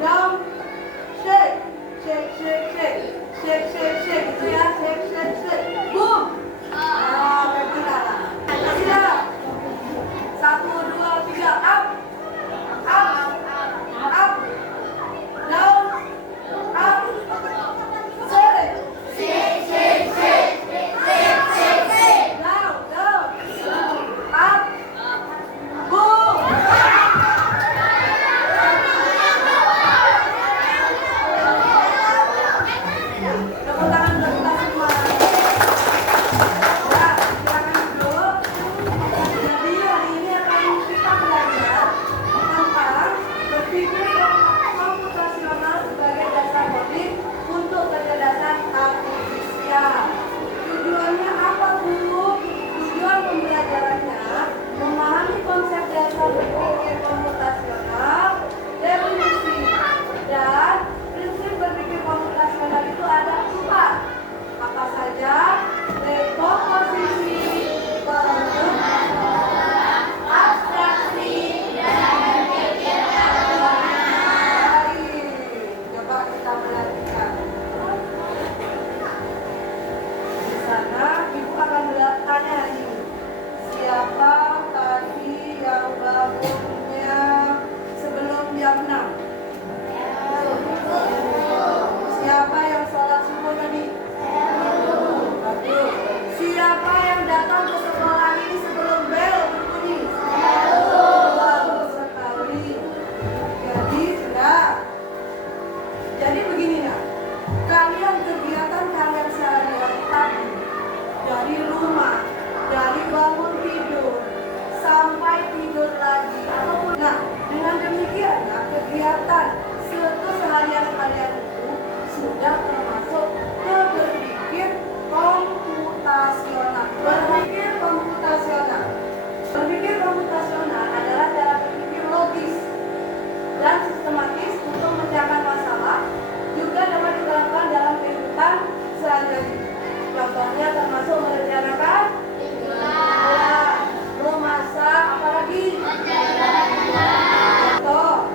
down, shake, shake, shake, shake, shake, shake, shake, itu ya, shake, shake, shake, boom. Nah, bergerak. Siap. 1, 2, 3, up, up, up, down, up, shake, shake, shake, shake, shake, shake, shake, down, down, up, boom. Tepuk tangan buat kita semua. Ya, silakan duduk. Jadi hari ini akan kita belajar tentang berpikir komputasional sebagai dasar motif untuk kecerdasan artifisial. Tujuannya apa, Bu? Tujuan pembelajarannya memahami konsep dasar berpikir komputasional, definisi, dan prinsip berpikir komputasional itu ada 4. Apa saja? Rekomposisi, pengetahuan, abstraksi, dan berpikir abstrak. Coba kita perhatikan. Di sana Ibu akan bertanya ini. Siapa tadi yang bangunnya sebelum jam 6? Siapa yang sholat subuh tadi? Bagus. Siapa yang datang ke sekolah ini sebelum bel berbunyi? Bagus sekali. Jadi sudah. Jadi begini nak, kalian kegiatan kalian sehari-hari tadi dari rumah, dari bangun tidur sampai tidur lagi, ataupun nah dengan demikian nah, kegiatan seharian kalian itu sudah termasuk ke berpikir komputasional. Berpikir komputasional. Berpikir komputasional adalah cara berpikir logis dan sistematis untuk memecahkan masalah, juga dapat diterapkan dalam kehidupan sehari-hari. Contohnya termasuk merencanakan, memasak, apalagi contoh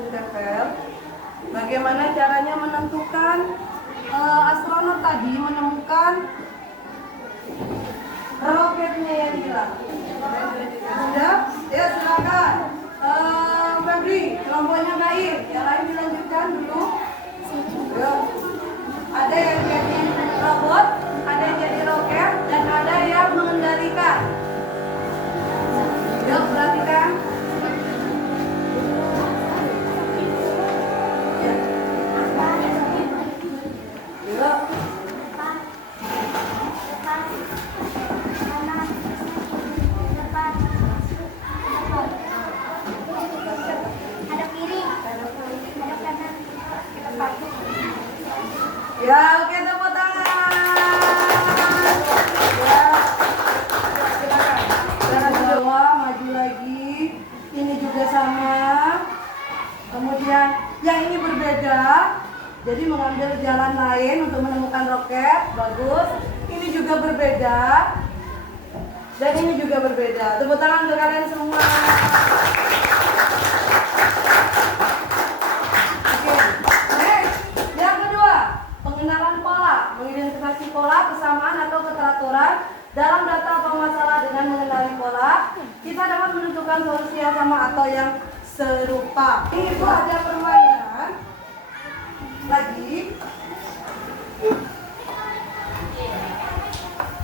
langsung tempel. Bagaimana caranya menentukan astronot tadi menemukan roketnya yang hilang? Sudah? Ya silakan. Febri, kelompoknya Baik. Yang lain dilanjutkan dulu. Yuk. Ada yang jadi robot, ada yang jadi roket, dan ada yang mengendalikan. Yuk, perhatikan. Ya. Yuk. Ya, oke, tepuk tangan. Ya, silakan. Jangan Jawa, maju lagi. Ini juga sama. Kemudian yang ini berbeda. Jadi mengambil jalan lain untuk menemukan roket. Bagus. Ini juga berbeda. Dan ini juga berbeda. Tepuk tangan untuk kalian semua. Pengenalan pola, mengidentifikasi pola, kesamaan atau keteraturan dalam data atau masalah. Dengan mengenali pola, kita dapat menentukan solusi yang sama atau yang serupa. Ini Ibu ada permainan lagi.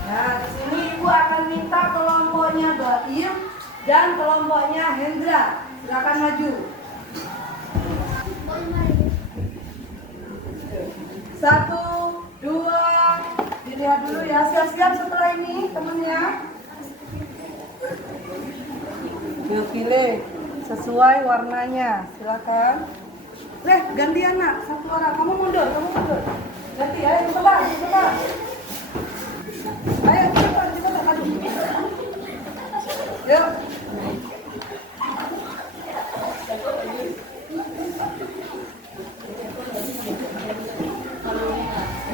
Nah, di sini Ibu akan minta kelompoknya Baim dan kelompoknya Hendra. Silakan maju. 1, 2, dilihat dulu ya. Siap-siap setelah ini temennya. Yuk pilih sesuai warnanya. Silakan. Gantian nak. Satu orang. Kamu mundur. Ganti ya. Cepat. Ayo cepat. Aduh. Yuk.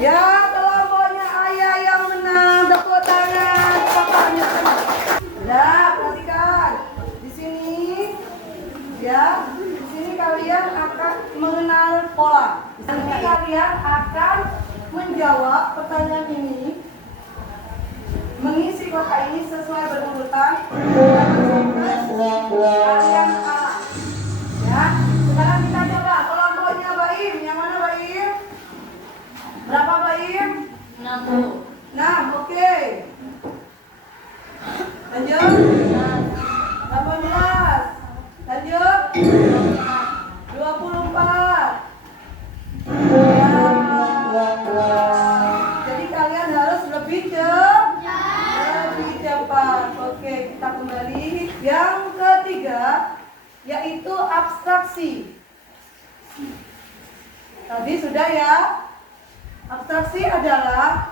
Ya, kelompoknya Ayah yang menang. Tepuk tangan. Kakaknya senang. Ya, perhatikan. Di sini, ya, di sini kalian akan mengenal pola. Di sini kalian akan menjawab pertanyaan ini, mengisi kotak ini sesuai berurutan. Kalian kalah. Ya, sekarang kita coba kelompoknya Baim. Yang mana Baim? Berapa Baim? 60. 6, oke. Lanjut. 18. Lanjut. 24. Ya. Jadi kalian harus lebih cepat. Oke, kita kembali. Yang ketiga yaitu abstraksi. Tadi sudah ya. Abstraksi adalah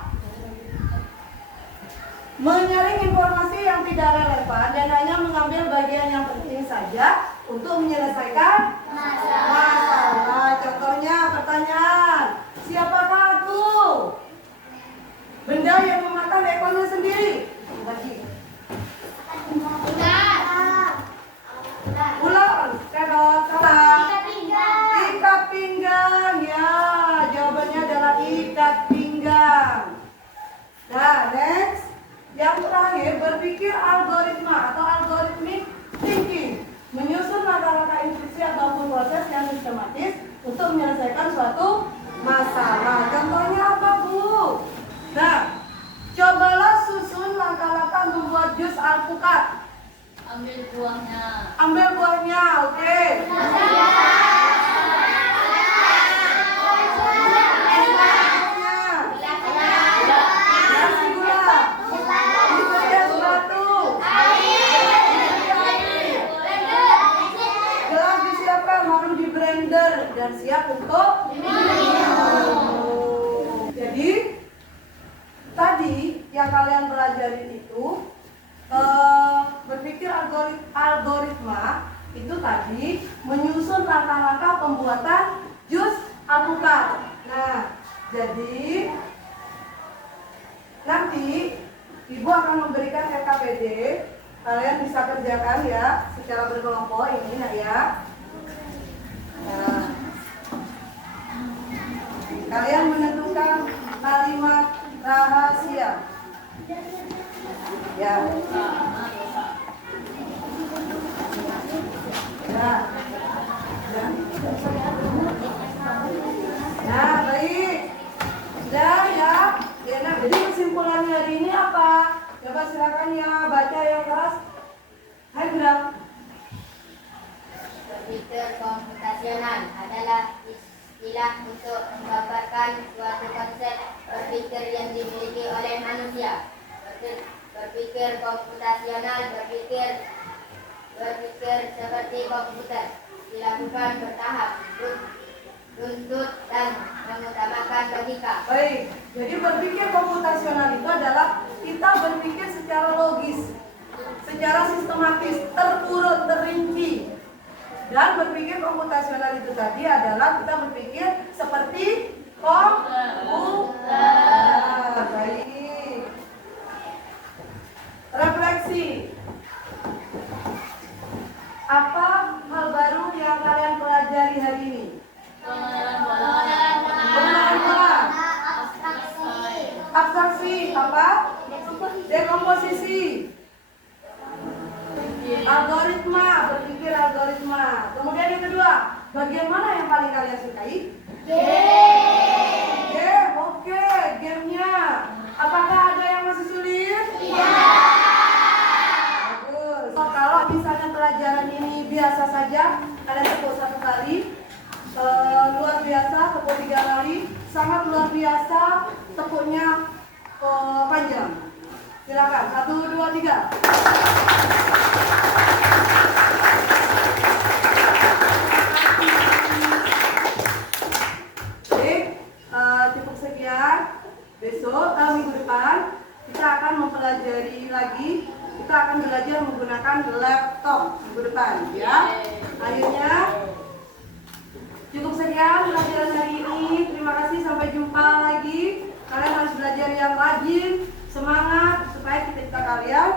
menyaring informasi yang tidak relevan dan hanya mengambil bagian yang penting saja untuk menyelesaikan masalah. Contohnya pertanyaan, siapakah aku? Benda yang memakan ekornya sendiri. Bagi. Ular, kedot, salah. Ikat pinggang, ya. Jawabannya adalah ikat pinggang. Nah, next. Yang terakhir, berpikir algoritma atau algorithmic thinking. Menyusun langkah-langkah instruksi ataupun proses yang sistematis untuk menyelesaikan suatu masalah. Contohnya apa, Bu? Nah, cobalah susun langkah-langkah membuat jus alpukat. Ambil buahnya. Ambil buahnya, oke. Dan siap untuk minum. Jadi tadi yang kalian pelajari itu berpikir algoritma itu tadi menyusun langkah-langkah pembuatan jus alpukat. Nah, jadi nanti Ibu akan memberikan RKPD. Kalian bisa kerjakan ya secara berkelompok ini, nah ya. Kalian menentukan kalimat rahasia. Ya. Ya. Nah, baik. Sudah ya. Nah, jadi kesimpulannya hari ini apa? Coba silakan ya, baca yang keras. Hai, Bram. Berpikir komputasional adalah istilah untuk menggambarkan suatu konsep berpikir yang dimiliki oleh manusia. Berpikir komputasional berpikir seperti komputer, dilakukan bertahap, runtut dan mengutamakan logika. Baik, jadi berpikir komputasional itu adalah kita berpikir secara logis, secara sistematis, terurut, terinci. Dan berpikir komputasional itu tadi adalah kita berpikir seperti komputer. Baik. Refleksi. Apa hal baru yang kalian pelajari hari ini? Pengenalan pola. Abstraksi. Apa? Dekomposisi. Algoritma, berpikir algoritma. Kemudian yang kedua, bagian mana yang paling kalian sukai? Game, oke, gamenya. Apakah ada yang masih sulit? Iya. Bagus. So, kalau misalnya pelajaran ini biasa saja, kalian tepuk 1 kali. Luar biasa, tepuk 3 kali. Sangat luar biasa, tepuknya panjang. Silakan, 1, 2, 3. Cukup sekian. Besok minggu depan kita akan mempelajari lagi. Kita akan belajar menggunakan laptop minggu depan, ya. Akhirnya cukup sekian pelajaran hari ini. Terima kasih, sampai jumpa lagi. Kalian harus belajar yang rajin, semangat supaya kita kalian